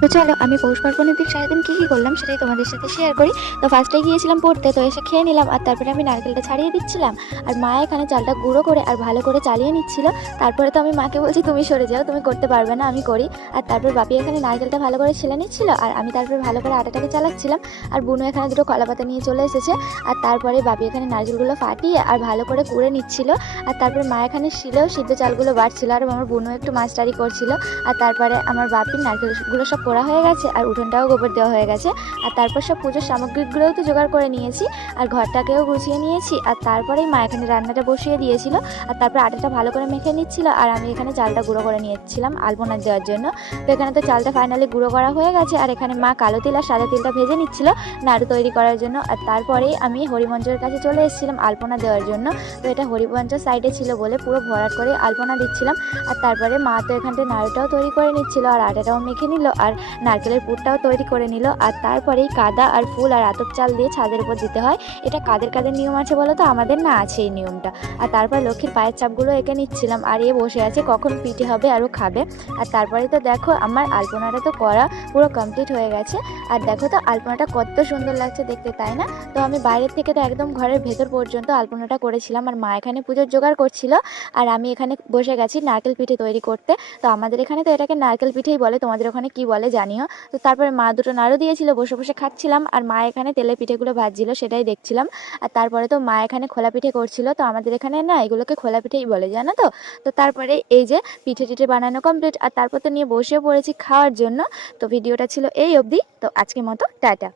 তো চলো আমি পৌষ পার্বণের দিন সারাদিন কী কী করলাম সেটাই তোমাদের সাথে শেয়ার করি। তো ফার্স্টে গিয়েছিলাম পড়তে, তো এসে খেয়ে নিলাম আর তারপরে আমি নারকেলটা ছাড়িয়ে দিচ্ছিলাম। আর মা এখানে চালটা গুঁড়ো করে আর ভালো করে চালিয়ে নিচ্ছিল। তারপরে তো আমি মাকে বলছি তুমি সরে যাও, তুমি করতে পারবে না, আমি করি। আর তারপর বাপি এখানে নারকেলটা ভালো করে ছেলে নিচ্ছিল আর আমি তারপরে ভালো করে আটাটাকে চালাচ্ছিলাম। আর বুনু এখানে দুটো কলা পাতা নিয়ে চলে এসেছে। আর তারপরে বাপি এখানে নারকেলগুলো ফাটিয়ে আর ভালো করে কুড়ে নিচ্ছিল। আর তারপরে মা এখানে শিলেও সিদ্ধ চালগুলো বাড়ছিল আর আমার বুনু একটু মাস্টারি করছিল। আর তারপরে আমার বাপির নারকেলগুলো সব পোড়া হয়ে গেছে আর উঠোনটাও গোবর দেওয়া হয়ে গেছে। আর তারপর সব পুজোর সামগ্রীগুলোও তো জোগাড় করে নিয়েছি আর ঘরটাকেও গুছিয়ে নিয়েছি। আর তারপরেই মা এখানে রান্নাটা বসিয়ে দিয়েছিল। আর তারপর আটাটা ভালো করে মেখে নিচ্ছিল আর আমি এখানে চালটা গুঁড়ো করে নিয়েছিলাম আলপনা দেওয়ার জন্য। তো এখানে তো চালটা ফাইনালি গুঁড়ো করা হয়ে গেছে আর এখানে মা কালো তিল আর সাদা তিলটা ভেজে নিচ্ছিল নাড়ু তৈরি করার জন্য। আর তারপরেই আমি হরিমঞ্চের কাছে চলে এসেছিলাম আলপনা দেওয়ার জন্য। তো এটা হরিমঞ্চের সাইডে ছিল বলে পুরো ভরাট করে আলপনা দিচ্ছিলাম। আর তারপরে মা তো এখানটায় নাড়ুটাও তৈরি করে নিচ্ছিল আর আটাটাও মেখে নিল আর নারকেলের পুরটাও তৈরি করে নিল। আর তারপরেই কাদা আর ফুল আর আতপ চাল দিয়ে ছাদের উপর দিতে হয়। এটা কাদের কাদের নিয়ম আছে বলো তো? আমাদের না আছে এই নিয়মটা। আর তারপর লক্ষ্মীর পায়ের চাপগুলো এঁকে নিচ্ছিলাম আর এ বসে আছে কখন পিঠে হবে আরও খাবে। আর তারপরে তো দেখো আমার আলপনাটা তো করা পুরো কমপ্লিট হয়ে গেছে। আর দেখো তো আলপনাটা কত সুন্দর লাগছে দেখতে, তাই না? তো আমি বাইরের থেকে তো একদম ঘরের ভেতর পর্যন্ত আলপনাটা করেছিলাম আর মা এখানে পুজোর জোগাড় করছিল আর আমি এখানে বসে গেছি নারকেল পিঠে তৈরি করতে। তো আমাদের এখানে তো এটাকে নারকেল পিঠেই বলে, তোমাদের ওখানে কি বলে জানিও। তো তারপরে মা দুটো নাড়ু দিয়েছিল, বসে বসে খাচ্ছিলাম আর মা এখানে তেলের পিঠেগুলো ভাজছিল সেটাই দেখছিলাম। আর তারপরে তো মা এখানে খোলা পিঠে করছিল, তো আমাদের এখানে না এগুলোকে খোলা পিঠেই বলে, জানো তো। তো তারপরে এই যে পিঠে টিঠে বানানো কমপ্লিট আর তারপর তো নিয়ে বসেও পড়েছি খাওয়ার জন্য। তো ভিডিওটা ছিল এই অবধি, তো আজকের মতো টাটা।